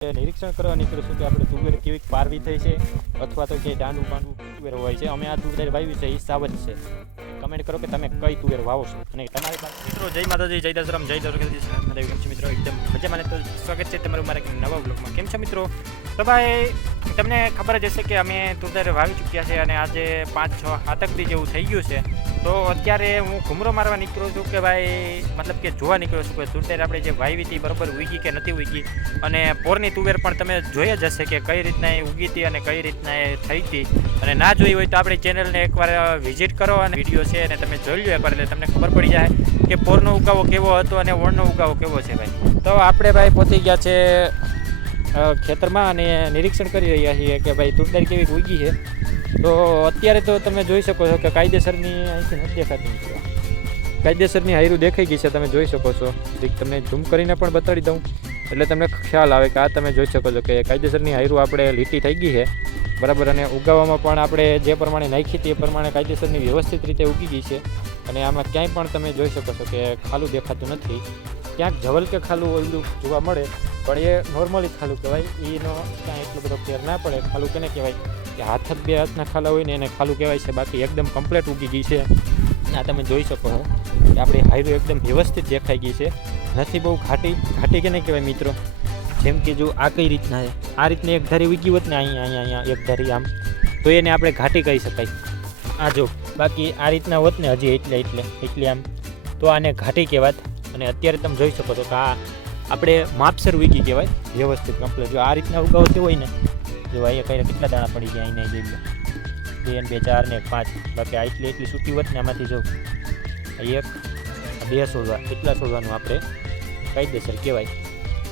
નિરીક્ષણ કરવા નીકળીશું કે આપણે તુવેર કેવી પારવી થઈ છે અથવા તો કે દાંડું બાંડું તુવેર હોય છે. અમે આ તુવેર વાવી છે એ સાવજ છે. કમેન્ટ કરો કે તમે કઈ તુવેર વાવો છો. અને તમારી પાસે મિત્રો, જય માતાજી, જય દશરામ, જય મારા કેમ છે મિત્રો? એકદમ મજામાં તો સ્વાગત છે તમારું મારા નવા બ્લોગમાં કેમ છે મિત્રો? તો ભાઈ, તમને ખબર જ હશે કે અમે તુવેર વાવી ચૂક્યા છે અને આજે પાંચ છ સાતક દી જેવું થઈ ગયું છે. તો અત્યારે હું ઘૂમરો મારવા નીકળું છું કે ભાઈ, મતલબ કે જોવા નીકળ્યો છું કે તુવેર આપણે જે વાવી હતી બરાબર ઉગી કે નથી ઉગી? અને પોરની તુવેર પણ તમે જોઈ જ હશે કે કઈ રીતના એ ઉગી હતી અને કઈ રીતના એ થઈ હતી. અને ના જોઈ હોય તો આપણી ચેનલને એકવાર વિઝિટ કરો અને વીડિયો છે અને તમે જોઈ લો એકવાર એટલે તમને ખબર પડી જાય કે પોરનો ઉગાવો કેવો હતો અને વણનો ઉગાવો કેવો છે ભાઈ. તો આપણે ભાઈ પહોંચી ગયા છે ખેતરમાં અને નિરીક્ષણ કરી રહ્યા છીએ કે ભાઈ તુરદાર કેવી ઉગી છે. તો અત્યારે તો તમે જોઈ શકો છો કે કાયદેસરની અહીંથી નથી દેખાતી કાયદેસરની હાયરું દેખાઈ ગઈ છે, તમે જોઈ શકો છો. તમને ઝૂમ કરીને પણ બતાડી દઉં. એટલે તમને ખ્યાલ આવે કે આ તમે જોઈ શકો છો કે કાયદેસરની હાયરું આપણે લીટી થઈ ગઈ છે. બરાબર, અને ઉગાવવામાં પણ આપણે જે પ્રમાણે નાખી એ પ્રમાણે કાયદેસરની વ્યવસ્થિત રીતે ઉગી ગઈ છે. અને આમાં ક્યાંય પણ તમે જોઈ શકો છો કે ખાલું દેખાતું નથી. ક્યાંક જવલ કે ખાલું ઓલું જોવા મળે, પણ એ નોર્મલી ખાલું કહેવાય. એનો ક્યાંય એટલો બધો ફેર ના પડે. ખાલું કેને કહેવાય? કે હાથ જ બે હાથના ખાલા હોય ને એને ખાલું કહેવાય છે, બાકી એકદમ કમ્પ્લેટ ઉગી ગઈ છે. આ તમે જોઈ શકો છો કે આપણી હાયરો એકદમ વ્યવસ્થિત દેખાઈ ગઈ છે. નથી બહુ ઘાટી ઘાટી કે નહીં કહેવાય મિત્રો? જેમ કે જો આ કઈ રીતના છે? આ રીતની એક ધારી ઉગી હોત ને અહીંયા અહીંયા અહીંયા એક ધારી આમ, તો એને આપણે ઘાટી કહી શકાય. આ જો, બાકી આ રીતના હોત ને હજી એટલે એટલે એટલે આમ, તો આને ઘાટી કહેવાત. અને અત્યારે તમે જોઈ શકો છો કે આ આપણે માપસર વીકી કહેવાય, વ્યવસ્થિત કમ્પ્લેટ જો આ રીતના ઉગાવતી હોય ને જો અહીંયા કઈ કેટલા દાણા પડી ગયા અહીંયા જોઈ લો. બે બે, ચાર ને પાંચ. બાકી આ એટલી સૂકી હોત ને આમાંથી જો એક, બે શોધવા એટલા શોધવાનું આપણે કાયદેસર કહેવાય.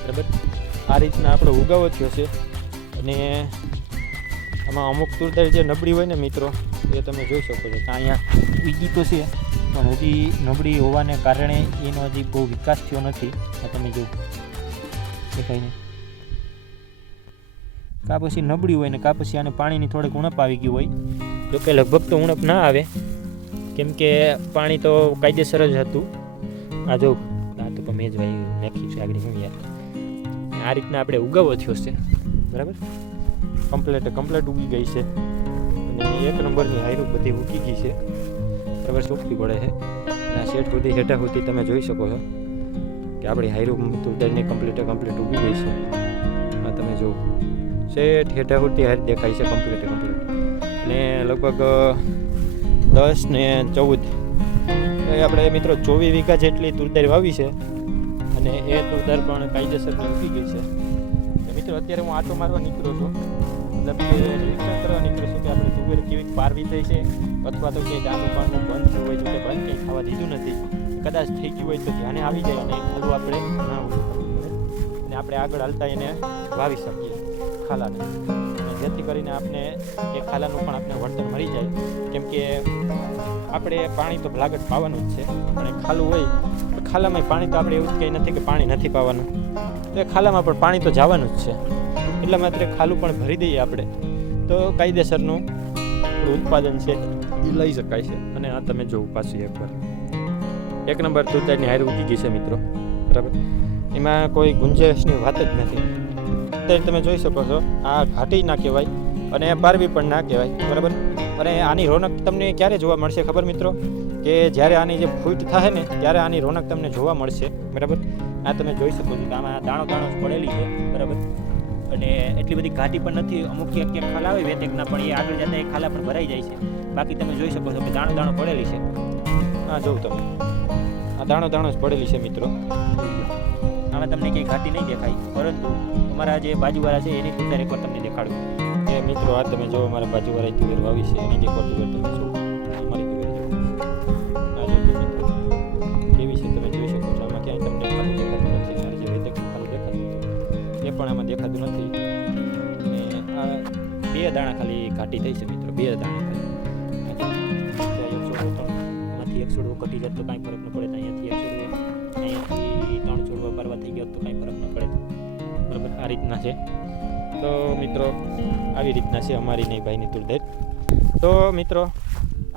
બરાબર? આ રીતના આપણો ઉગાવો થયો છે. અને આમાં અમુક તુરદારી જે નબળી હોય ને મિત્રો, એ તમે જોઈ શકો છો કે અહીંયા ઉગી તો છે, પણ હજી નબળી હોવાને કારણે એનો હજી બહુ વિકાસ થયો નથી. આ તમે જો દેખાય ને કા પછી નબળી હોય ને કા પછી આને પાણીની થોડીક ઉણપ આવી ગઈ હોય. જો કે લગભગ તો ઉણપ ના આવે. કેમ કે પાણી તો કાયદેસર જ હતું. આ જો, આ તો મેં જ ભાઈ નાખ્યું છે આગળ, હું યાર આ રીતના આપણે ઉગાવો થયો છે. બરાબર? કમ્પ્લેટ કમ્પ્લેટ ઉગી ગઈ છે. અને એક નંબરની હાયરું બધી ઉગી ગઈ છે. બરાબર સૂકવી પડે છે. આ શેઠ સુધી હેઠા સુધી તમે જોઈ શકો છો કે આપણી હાયરું તુરદારની કમ્પ્લેટે કમ્પ્લેટ ઉગી ગઈ છે. આ તમે જુઓ શેઠ હેઠા સુધી હારી દેખાય છે કમ્પ્લીટ કમ્પ્લીટ અને લગભગ દસ ને ચૌદ. એ આપણે મિત્રો ચોવીસ વીઘા જેટલી તુરદાર વાવી છે. અને એ તુરદાર પણ કાયદેસર ઉગી ગઈ છે. મિત્રો, અત્યારે હું આટો મારવા નીકળ્યો છું. મતલબ કે નિરીક્ષણ કરવા નીકળ્યો છું કે આપણે તુવેર કેવી પારવી થઈ છે, અથવા તો કે ગામનું પાનું બંધ થયું હોય તો કે બંધ કંઈ ખાવા દીધું નથી. કદાચ થઈ ગયું હોય તો ધ્યાને આવી જાય અને એ આપણે ના અને આપણે આગળ હાલતા એને વાવી શકીએ. ખાલાને જેથી કરીને આપણે એ ખાલાનું પણ આપણે વળતર મળી જાય. કેમ કે આપણે પાણી તો ભલાગટ પાવાનું જ છે. અને ખાલું હોય તો ખાલામાં પાણી તો આપણે એવું જ કંઈ નથી કે પાણી નથી પાવાનું. તો એ ખાલામાં પણ પાણી તો જવાનું જ છે. એટલા માત્ર ખાલું પણ ભરી દઈએ આપણે. તો કાયદેસરનું ઉત્પાદન છે. એ લઈ શકાય છે. અને આ તમે જોવું પાછું એકવાર એક નંબર તુરદારની હાર ઉગી ગઈ છે મિત્રો. બરાબર? એમાં કોઈ ગુંજાઈશની વાત જ નથી. અત્યારે તમે જોઈ શકો છો, આ ઘાટી ના કહેવાય અને પારવી પણ ના કહેવાય, બરાબર? અને આની રોનક તમને ક્યારે જોવા મળશે ખબર મિત્રો? કે જ્યારે આની જે ફૂટ થાય ને, ત્યારે આની રોનક તમને જોવા મળશે, બરાબર? આ તમે જોઈ શકો છો કે આમાં દાણો દાણો પડેલી છે, બરાબર? અને એટલી બધી ઘાટી પણ નથી, અમુક ક્યાંક ક્યાંક ખાલા આવે વેતેકના પણ એ આગળ જતા એ ખાલા પણ ભરાઈ જાય છે. બાકી તમે જોઈ શકો છો કે દાણો દાણો પડેલી છે. હા, જોઉં તમે આ દાણો દાણો જ પડેલી છે મિત્રો. આમાં તમને કંઈ ઘાટી નહીં દેખાય. પરંતુ અમારા જે બાજુવાળા છે એની તુવેર એકવાર તમને દેખાડું. જે મિત્રો આ તમે જો અમારા બાજુવાળા તુવેર વાવી છે એની જે એકવાર તમે જો. જોઈ શકો છો. આમાં ક્યાંય તમને જે રીતે ખાલી દેખાતું એ પણ આમાં દેખાતું નથી. અને આ બે દાણા ખાલી ઘાટી થઈ છે મિત્રો બે દાણા ખાલી. એકસો જો, તો એક છોડવો એક છોડવો કટી જાય તો કાંઈ ફરક ન પડે અહીંયાથી એક પરવા થઈ ગયો તો કાંઈ ફરક ન પડે. બરાબર, આ રીતના છે. તો મિત્રો, આવી રીતના છે અમારી નહીં ભાઈની તુરદેર તો મિત્રો,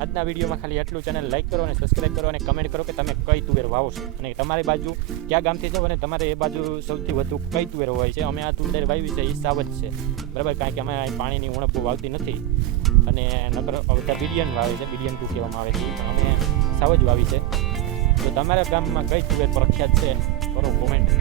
આજના વિડીયોમાં ખાલી એટલું ચેનલ લાઈક કરો અને સબસ્ક્રાઈબ કરો અને કમેન્ટ કરો કે તમે કઈ તુવેર વાવો છો. અને તમારી બાજુ કયા ગામથી જાઓ અને તમારે એ બાજુ સૌથી વધુ કઈ તુવેર હોય છે? અમે આ તુવેર વાવી છે, એ સાવજ છે. બરાબર, કારણ કે અમે પાણીની ઉણપ વાવતી નથી. અને નગર બધા બિલિયન વાવે છે બિલિયન ટુ કહેવામાં આવે છે. અમે સાવજ વાવી છે. તો તમારા ગામમાં કઈ તુવેર પ્રખ્યાત છે? કરો કોમેન્ટ